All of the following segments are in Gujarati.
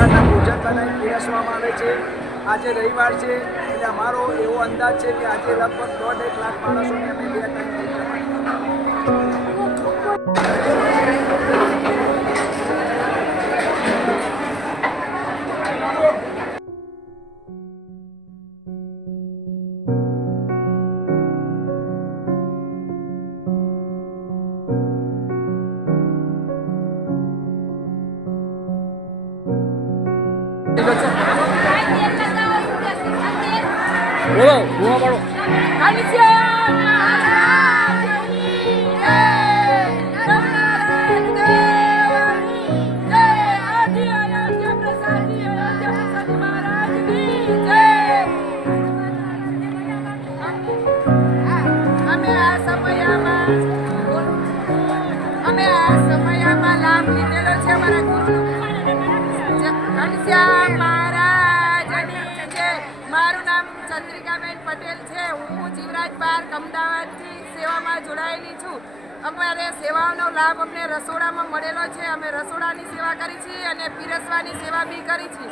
પ્રકારના ભોજન બનાવી પીરસવામાં આવે છે। આજે રવિવાર છે એટલે અમારો એવો અંદાજ છે કે આજે લગભગ 1.5 લાખ માણસોને અમે 2 ટાઈમ બોલો બુઆ પાડો અમે આ સમયમાં લાભ લીધેલો છે અમારા ઘનશ્યામ મહારાજની જય। મારું નામ ચંદ્રિકાબેન પટેલ છે। હું જીવરાજ પાર્ક અમદાવાદથી સેવામાં જોડાયેલી છું। અમારે સેવાઓનો લાભ અમને રસોડામાં મળેલો છે। અમે રસોડાની સેવા કરી છે અને પીરસવાની સેવા બી કરી છે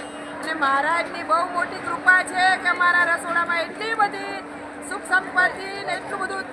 અને મહારાજની બહુ મોટી કૃપા છે કે અમારા રસોડામાં એટલી બધી સુખ સંપત્તિ ને એટલું બધું